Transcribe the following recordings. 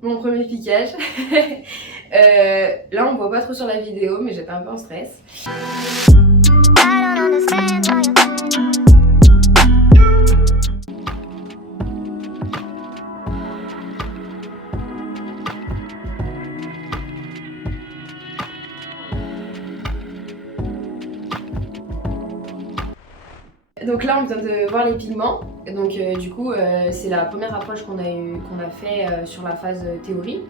Mon premier piquage. Là on voit pas trop sur la vidéo mais j'étais un peu en stress. Donc là on vient de voir les pigments. Donc du coup c'est la première approche qu'on a fait sur la phase théorie.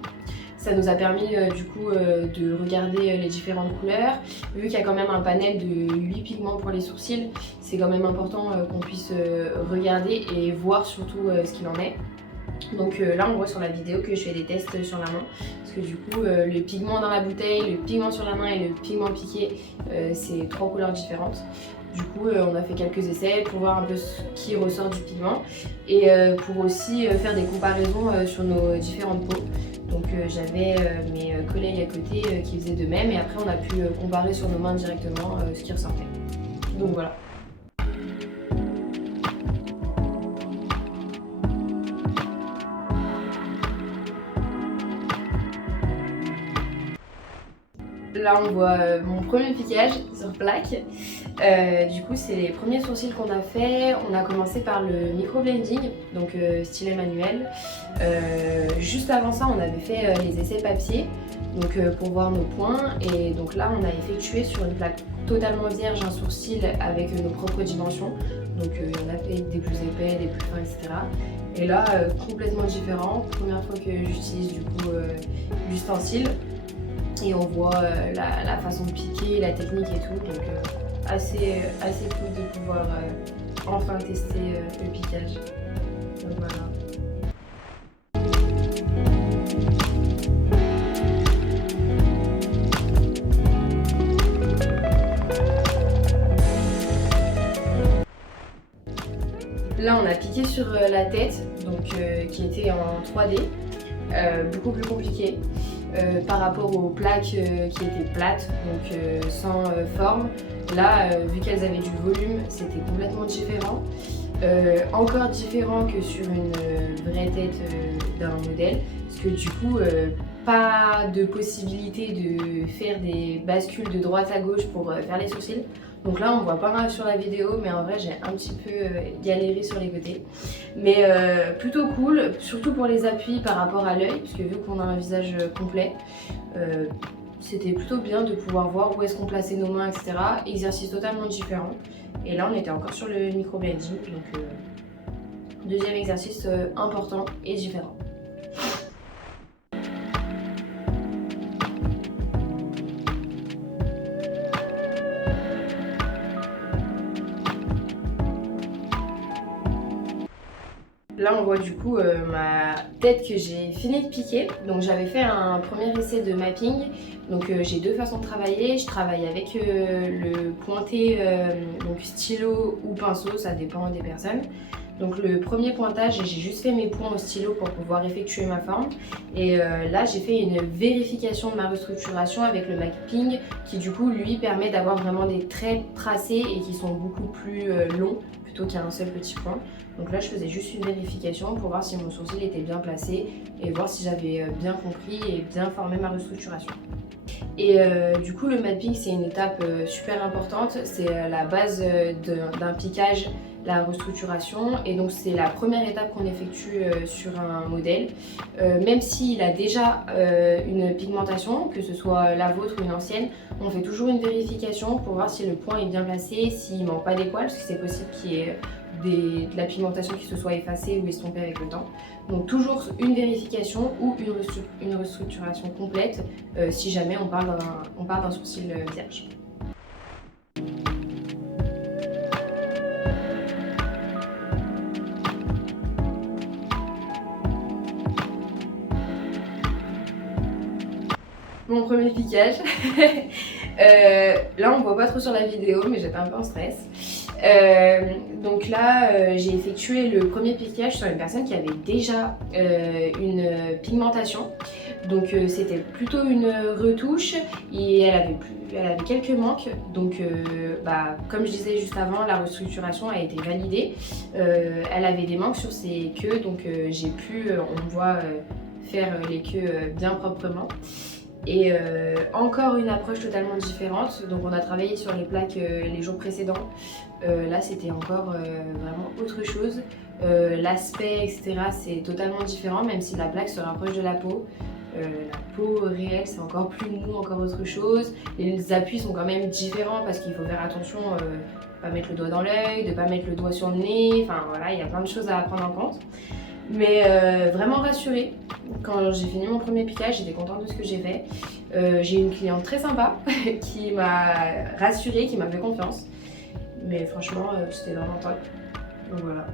Ça nous a permis du coup de regarder les différentes couleurs. Vu qu'il y a quand même un panel de 8 pigments pour les sourcils, c'est quand même important qu'on puisse regarder et voir surtout ce qu'il en est. Donc là on voit sur la vidéo que je fais des tests sur la main parce que du coup le pigment dans la bouteille, le pigment sur la main et le pigment piqué c'est 3 couleurs différentes. Du coup on a fait quelques essais pour voir un peu ce qui ressort du pigment et pour aussi faire des comparaisons sur nos différentes peaux. Donc j'avais mes collègues à côté qui faisaient de même et après on a pu comparer sur nos mains directement ce qui ressortait. Donc voilà. Là on voit mon premier piquage sur plaque. Du coup c'est les premiers sourcils qu'on a fait. On a commencé par le micro-blending, donc stylet manuel. Juste avant ça on avait fait les essais papier, donc pour voir nos points. Et donc là on a effectué sur une plaque totalement vierge un sourcil avec nos propres dimensions. Donc on a fait des plus épais, des plus fins, etc. Et là complètement différent. Première fois que j'utilise du coup l'ustensile. Et on voit la façon de piquer, la technique et tout, donc assez cool de pouvoir enfin tester le piquage. Donc voilà. Là on a piqué sur la tête, donc qui était en 3D, beaucoup plus compliqué. Par rapport aux plaques qui étaient plates, donc sans forme. Là, vu qu'elles avaient du volume, c'était complètement différent. Encore différent que sur une vraie tête d'un modèle, parce que du coup, pas de possibilité de faire des bascules de droite à gauche pour faire les sourcils. Donc là on voit pas mal sur la vidéo, mais en vrai j'ai un petit peu galéré sur les côtés. Mais plutôt cool, surtout pour les appuis par rapport à l'œil, puisque vu qu'on a un visage complet, c'était plutôt bien de pouvoir voir où est-ce qu'on plaçait nos mains, etc. Exercice totalement différent. Et là on était encore sur le micro-blending, donc deuxième exercice important et différent. Là on voit du coup ma tête que j'ai fini de piquer. Donc j'avais fait un premier essai de mapping. Donc j'ai deux façons de travailler. Je travaille avec le pointé, donc stylo ou pinceau, ça dépend des personnes. Donc le premier pointage, j'ai juste fait mes points au stylo pour pouvoir effectuer ma forme. Et là j'ai fait une vérification de ma restructuration avec le mapping qui du coup lui permet d'avoir vraiment des traits tracés et qui sont beaucoup plus longs plutôt qu'un seul petit point. Donc là je faisais juste une vérification pour voir si mon sourcil était bien placé et voir si j'avais bien compris et bien formé ma restructuration. Et du coup le mapping c'est une étape super importante, c'est la base d'un piquage, la restructuration, et donc c'est la première étape qu'on effectue sur un modèle. Même s'il a déjà une pigmentation, que ce soit la vôtre ou une ancienne, on fait toujours une vérification pour voir si le point est bien placé, s'il manque pas des poils, parce que c'est possible qu'il y ait de la pigmentation qui se soit effacée ou estompée avec le temps. Donc toujours une vérification ou une restructuration complète si jamais on part d'un sourcil vierge. Mon premier piquage. Là on voit pas trop sur la vidéo mais j'étais un peu en stress. Donc là j'ai effectué le premier piquage sur une personne qui avait déjà une pigmentation. Donc c'était plutôt une retouche et elle avait quelques manques. Donc comme je disais juste avant, la restructuration a été validée. Elle avait des manques sur ses queues, donc j'ai pu, on voit, faire les queues bien proprement. Et encore une approche totalement différente. Donc on a travaillé sur les plaques les jours précédents. Là c'était encore vraiment autre chose. L'aspect etc. c'est totalement différent, même si la plaque se rapproche de la peau. La peau réelle c'est encore plus mou, encore autre chose. Les appuis sont quand même différents parce qu'il faut faire attention de pas mettre le doigt dans l'œil, de pas mettre le doigt sur le nez. Enfin voilà, il y a plein de choses à prendre en compte. Mais vraiment rassurée. Quand j'ai fini mon premier piquage, j'étais contente de ce que j'ai fait. J'ai une cliente très sympa qui m'a rassurée, qui m'a fait confiance. Mais franchement, c'était vraiment top. Donc voilà.